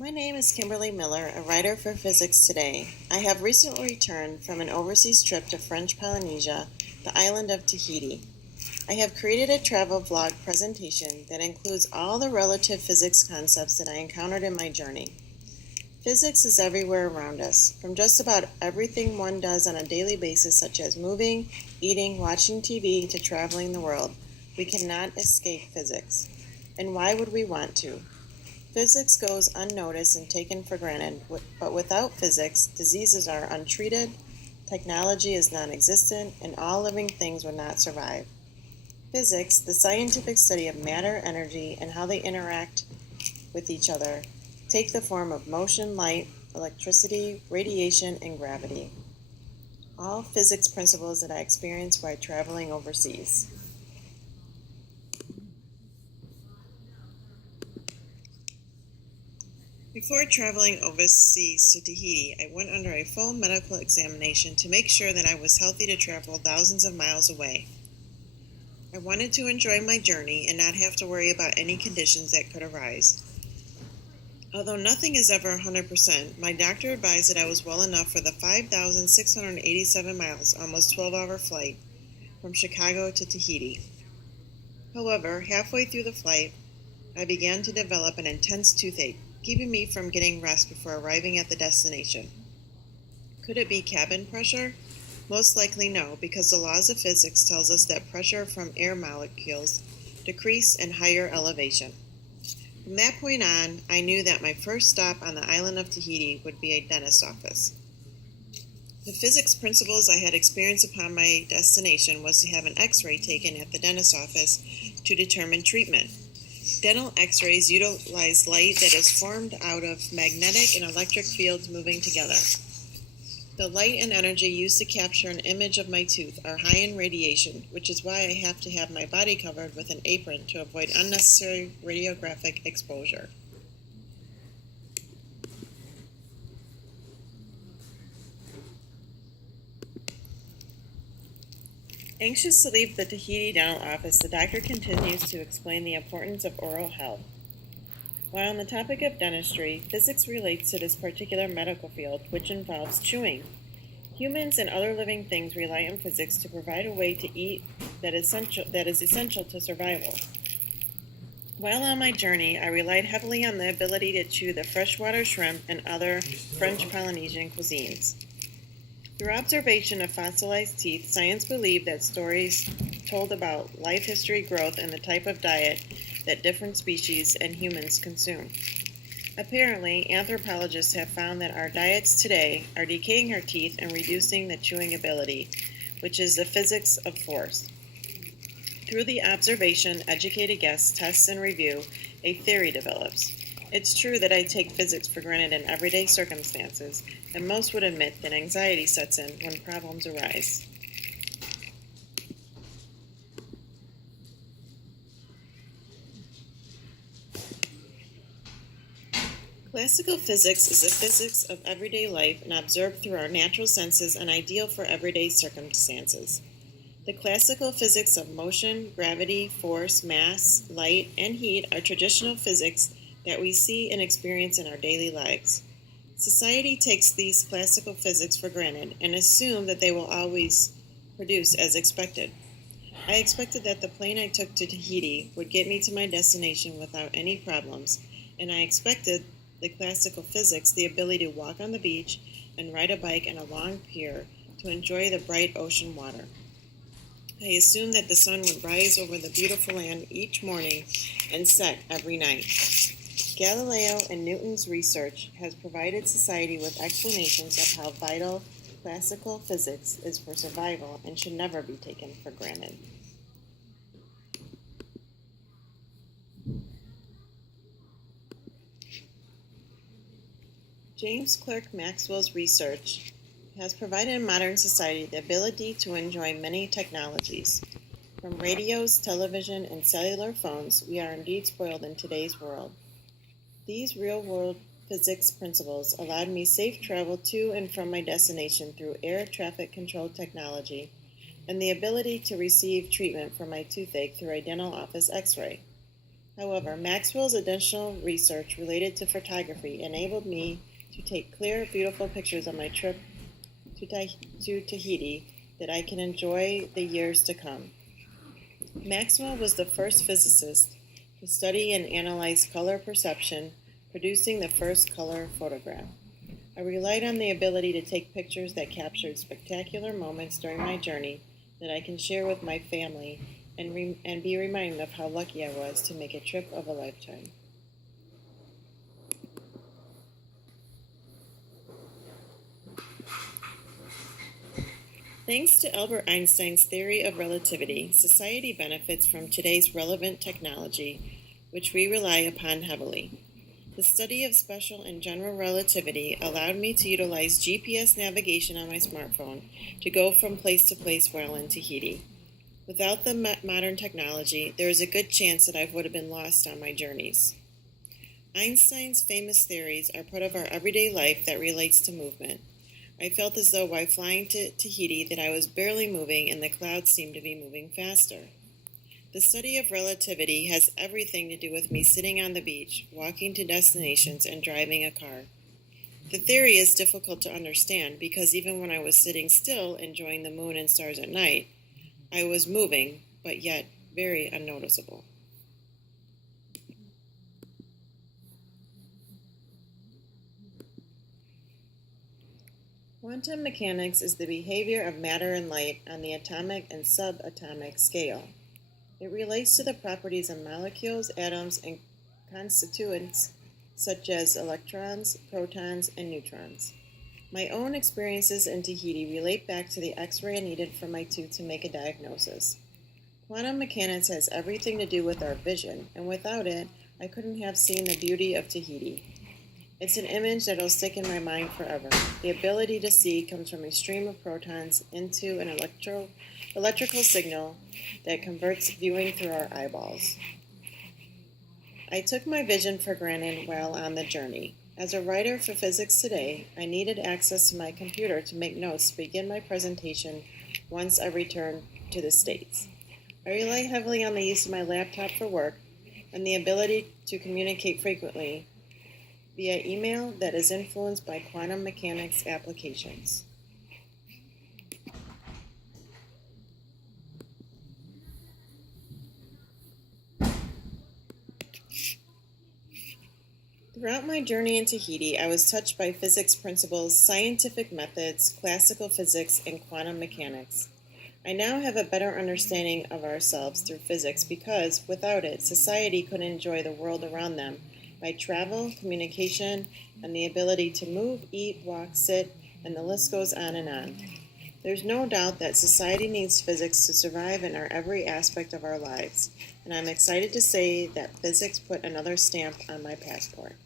My name is Kimberly Miller, a writer for Physics Today. I have recently returned from an overseas trip to French Polynesia, the island of Tahiti. I have created a travel vlog presentation that includes all the relative physics concepts that I encountered in my journey. Physics is everywhere around us, from just about everything one does on a daily basis, such as moving, eating, watching TV, to traveling the world. We cannot escape physics. And why would we want to? Physics goes unnoticed and taken for granted, but without physics, diseases are untreated, technology is non-existent, and all living things would not survive. Physics, the scientific study of matter, energy, and how they interact with each other, take the form of motion, light, electricity, radiation, and gravity. All physics principles that I experienced while traveling overseas. Before traveling overseas to Tahiti, I went under a full medical examination to make sure that I was healthy to travel thousands of miles away. I wanted to enjoy my journey and not have to worry about any conditions that could arise. Although nothing is ever 100%, my doctor advised that I was well enough for the 5,687 miles, almost 12-hour flight from Chicago to Tahiti. However, halfway through the flight, I began to develop an intense toothache, keeping me from getting rest before arriving at the destination. Could it be cabin pressure? Most likely no, because the laws of physics tells us that pressure from air molecules decrease in higher elevation. From that point on, I knew that my first stop on the island of Tahiti would be a dentist's office. The physics principles I had experienced upon my destination was to have an x-ray taken at the dentist's office to determine treatment. Dental x-rays utilize light that is formed out of magnetic and electric fields moving together. The light and energy used to capture an image of my tooth are high in radiation, which is why I have to have my body covered with an apron to avoid unnecessary radiographic exposure. Anxious to leave the Tahiti dental office, the doctor continues to explain the importance of oral health. While on the topic of dentistry, physics relates to this particular medical field, which involves chewing. Humans and other living things rely on physics to provide a way to eat that is essential to survival. While on my journey, I relied heavily on the ability to chew the freshwater shrimp and other French Polynesian cuisines. Through observation of fossilized teeth, science believed that stories told about life history, growth, and the type of diet that different species and humans consume. Apparently, anthropologists have found that our diets today are decaying our teeth and reducing the chewing ability, which is the physics of force. Through the observation, educated guess, tests, and review, a theory develops. It's true that I take physics for granted in everyday circumstances, and most would admit that anxiety sets in when problems arise. Classical physics is the physics of everyday life and observed through our natural senses and ideal for everyday circumstances. The classical physics of motion, gravity, force, mass, light, and heat are traditional physics that we see and experience in our daily lives. Society takes these classical physics for granted and assume that they will always produce as expected. I expected that the plane I took to Tahiti would get me to my destination without any problems, and I expected the classical physics, the ability to walk on the beach and ride a bike on a long pier to enjoy the bright ocean water. I assumed that the sun would rise over the beautiful land each morning and set every night. Galileo and Newton's research has provided society with explanations of how vital classical physics is for survival and should never be taken for granted. James Clerk Maxwell's research has provided modern society the ability to enjoy many technologies. From radios, television, and cellular phones, we are indeed spoiled in today's world. These real-world physics principles allowed me safe travel to and from my destination through air traffic control technology and the ability to receive treatment for my toothache through a dental office x-ray. However, Maxwell's additional research related to photography enabled me to take clear, beautiful pictures on my trip to Tahiti that I can enjoy the years to come. Maxwell was the first physicist to study and analyze color perception, producing the first color photograph. I relied on the ability to take pictures that captured spectacular moments during my journey that I can share with my family and be reminded of how lucky I was to make a trip of a lifetime. Thanks to Albert Einstein's theory of relativity, society benefits from today's relevant technology, which we rely upon heavily. The study of special and general relativity allowed me to utilize GPS navigation on my smartphone to go from place to place while in Tahiti. Without the modern technology, there is a good chance that I would have been lost on my journeys. Einstein's famous theories are part of our everyday life that relates to movement. I felt as though while flying to Tahiti that I was barely moving and the clouds seemed to be moving faster. The study of relativity has everything to do with me sitting on the beach, walking to destinations, and driving a car. The theory is difficult to understand because even when I was sitting still enjoying the moon and stars at night, I was moving, but yet very unnoticeable. Quantum mechanics is the behavior of matter and light on the atomic and subatomic scale. It relates to the properties of molecules, atoms, and constituents such as electrons, protons, and neutrons. My own experiences in Tahiti relate back to the X-ray I needed for my tooth to make a diagnosis. Quantum mechanics has everything to do with our vision, and without it, I couldn't have seen the beauty of Tahiti. It's an image that'll stick in my mind forever. The ability to see comes from a stream of protons into an electrical signal that converts viewing through our eyeballs. I took my vision for granted while on the journey. As a writer for Physics Today, I needed access to my computer to make notes to begin my presentation once I returned to the States. I rely heavily on the use of my laptop for work and the ability to communicate frequently via email that is influenced by quantum mechanics applications. Throughout my journey in Tahiti, I was touched by physics principles, scientific methods, classical physics, and quantum mechanics. I now have a better understanding of ourselves through physics because, without it, society couldn't enjoy the world around them by travel, communication, and the ability to move, eat, walk, sit, and the list goes on and on. There's no doubt that society needs physics to survive in our every aspect of our lives, and I'm excited to say that physics put another stamp on my passport.